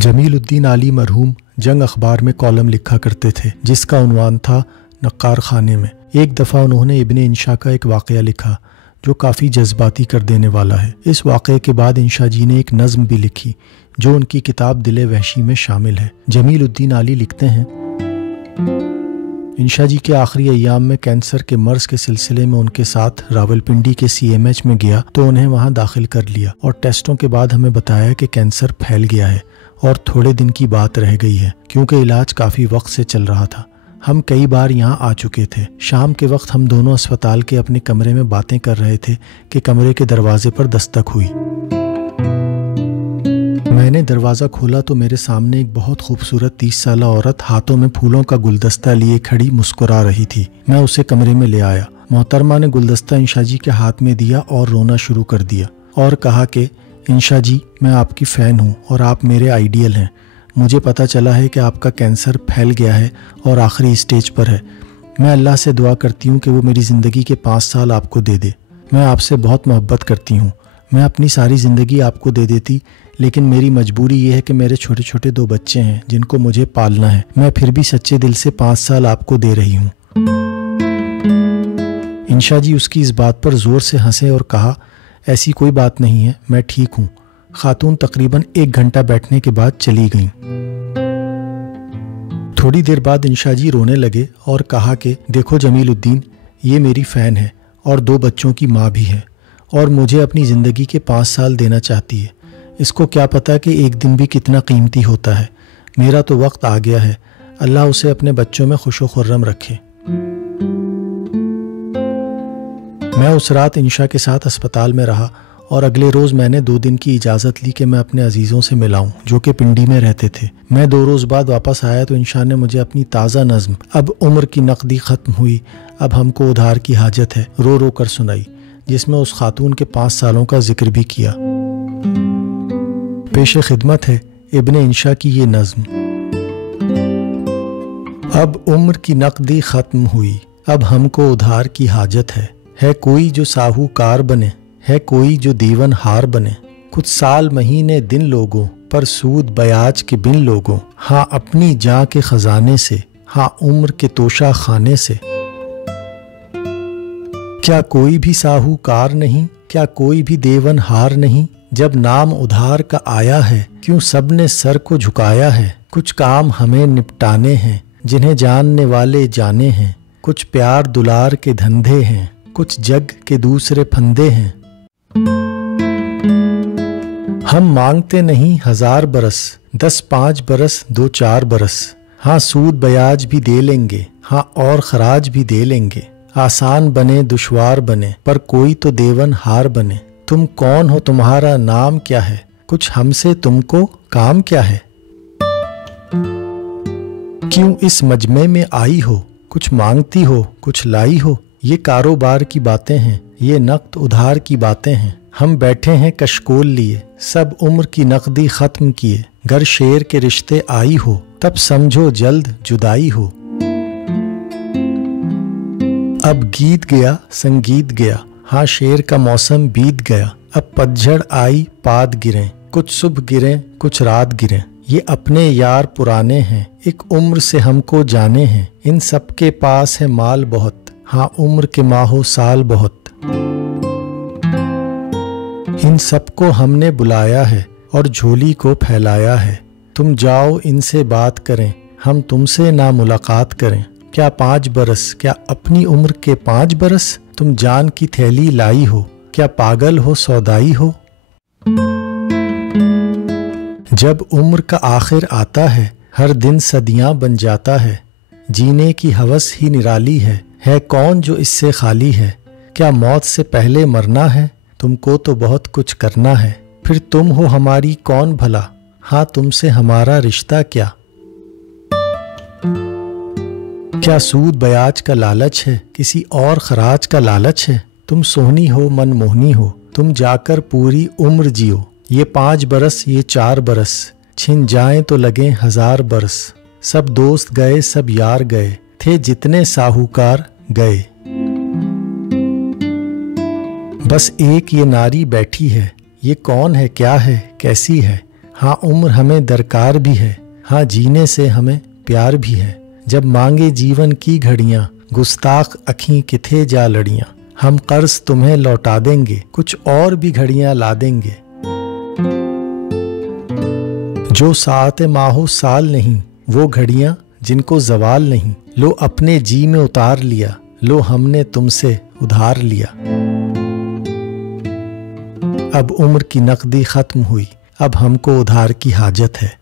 जमील उद्दीन आली मरहूम जंग अखबार में कॉलम लिखा करते थे जिसका उन्वान था नक्कार खाने में। एक दफ़ा उन्होंने इब्ने इंशा का एक वाक़या लिखा जो काफ़ी जज्बाती कर देने वाला है। इस वाक़े के बाद इंशा जी ने एक नज़्म भी लिखी जो उनकी किताब दिल वहशी में शामिल है। जमील उद्दीन आली लिखते हैं, इंशा जी के आखिरी अय्याम में कैंसर के मर्ज के सिलसिले में उनके साथ रावलपिंडी के CMH में गया तो उन्हें वहां दाखिल कर लिया और टेस्टों के बाद हमें बताया कि कैंसर फैल गया है और थोड़े दिन की बात रह गई है क्योंकि इलाज काफ़ी वक्त से चल रहा था। हम कई बार यहाँ आ चुके थे। शाम के वक्त हम दोनों अस्पताल के अपने कमरे में बातें कर रहे थे कि कमरे के दरवाजे पर दस्तक हुई। मैंने दरवाज़ा खोला तो मेरे सामने एक बहुत खूबसूरत 30 साला औरत हाथों में फूलों का गुलदस्ता लिए खड़ी मुस्कुरा रही थी। मैं उसे कमरे में ले आया। मोहतरमा ने गुलदस्ता इंशा जी के हाथ में दिया और रोना शुरू कर दिया और कहा कि इंशा जी, मैं आपकी फ़ैन हूँ और आप मेरे आइडियल हैं। मुझे पता चला है कि आपका कैंसर फैल गया है और आखिरी स्टेज पर है। मैं अल्लाह से दुआ करती हूँ कि वो मेरी ज़िंदगी के 5 साल आपको दे दे। मैं आपसे बहुत मोहब्बत करती हूँ। मैं अपनी सारी ज़िंदगी आपको दे देती, लेकिन मेरी मजबूरी ये है कि मेरे छोटे छोटे 2 बच्चे हैं जिनको मुझे पालना है। मैं फिर भी सच्चे दिल से 5 साल आपको दे रही हूँ। इंशा जी उसकी इस बात पर ज़ोर से हंसे और कहा, ऐसी कोई बात नहीं है, मैं ठीक हूँ। खातून तकरीबन 1 घंटा बैठने के बाद चली गईं। थोड़ी देर बाद इंशा जी रोने लगे और कहा कि देखो जमील उद्दीन, ये मेरी फ़ैन है और 2 बच्चों की माँ भी है और मुझे अपनी ज़िंदगी के 5 साल देना चाहती है। इसको क्या पता कि एक दिन भी कितना कीमती होता है। मेरा तो वक्त आ गया है। अल्लाह उसे अपने बच्चों में खुशो खुर्रम रखे। मैं उस रात इंशा के साथ अस्पताल में रहा और अगले रोज़ मैंने 2 दिन की इजाज़त ली कि मैं अपने अजीज़ों से मिलाऊं जो कि पिंडी में रहते थे। मैं 2 रोज़ बाद वापस आया तो इंशा ने मुझे अपनी ताज़ा नज़्म अब उम्र की नकदी ख़त्म हुई, अब हमको उधार की हाजत है रो रो कर सुनाई, जिसमें उस खातून के 5 सालों का जिक्र भी किया। पेशे खिदमत है इब्ने इंशा की ये नज़्म। अब उम्र की नकदी ख़त्म हुई, अब हमको उधार की हाजत है कोई जो साहूकार बने, है कोई जो दीवन हार बने। कुछ साल महीने दिन लोगों पर सूद ब्याज के बिन लोगों, हाँ अपनी जान के खजाने से, हाँ उम्र के तोशा खाने से। क्या कोई भी साहूकार नहीं, क्या कोई भी देवन हार नहीं। जब नाम उधार का आया है क्यों सबने सर को झुकाया है। कुछ काम हमें निपटाने हैं जिन्हें जानने वाले जाने हैं। कुछ प्यार दुलार के धंधे हैं, कुछ जग के दूसरे फंदे हैं। हम मांगते नहीं 1000 बरस, 10-5 बरस 2-4 बरस। हाँ सूद ब्याज भी दे लेंगे, हाँ और खराज भी दे लेंगे। आसान बने दुश्वार बने पर कोई तो देवन हार बने। तुम कौन हो, तुम्हारा नाम क्या है, कुछ हमसे तुमको काम क्या है। क्यों इस मजमे में आई हो, कुछ मांगती हो कुछ लाई हो। ये कारोबार की बातें हैं, ये नक़द उधार की बातें हैं। हम बैठे हैं कशकोल लिए, सब उम्र की नकदी ख़त्म किए। घर शेर के रिश्ते आई हो, तब समझो जल्द जुदाई हो। अब गीत गया संगीत गया, हाँ शेर का मौसम बीत गया। अब पतझड़ आई पाद गिरें, कुछ सुबह गिरें कुछ रात गिरें। ये अपने यार पुराने हैं, एक उम्र से हमको जाने हैं। इन सब के पास है माल बहुत, हाँ उम्र के माहो साल बहुत। इन सबको हमने बुलाया है और झोली को फैलाया है। तुम जाओ इनसे बात करें, हम तुमसे ना मुलाकात करें। क्या 5 बरस, क्या अपनी उम्र के 5 बरस। तुम जान की थैली लाई हो, क्या पागल हो सौदाई हो। जब उम्र का आखिर आता है, हर दिन सदियां बन जाता है। जीने की हवस ही निराली है कौन जो इससे खाली है। क्या मौत से पहले मरना है, तुमको तो बहुत कुछ करना है। फिर तुम हो हमारी कौन भला, हाँ तुमसे हमारा रिश्ता क्या। क्या सूद ब्याज का लालच है, किसी और खराज का लालच है। तुम सोहनी हो मनमोहनी हो, तुम जाकर पूरी उम्र जियो। ये 5 बरस ये 4 बरस, छिन जाएं तो लगे 1000 बरस। सब दोस्त गए सब यार गए, थे जितने साहूकार गए। बस एक ये नारी बैठी है, ये कौन है क्या है कैसी है। ہاں عمر ہمیں درکار بھی ہے، ہاں جینے سے ہمیں پیار بھی ہے، جب مانگے جیون کی گھڑیاں، گستاخ اکھیں کتھے جا لڑیاں، ہم قرض تمہیں لوٹا دیں گے، کچھ اور بھی گھڑیاں لا دیں گے۔ جو ساعت ماہو سال نہیں، وہ گھڑیاں جن کو زوال نہیں، لو اپنے جی میں اتار لیا، لو ہم نے تم سے ادھار لیا۔ اب عمر کی نقدی ختم ہوئی، اب ہم کو ادھار کی حاجت ہے۔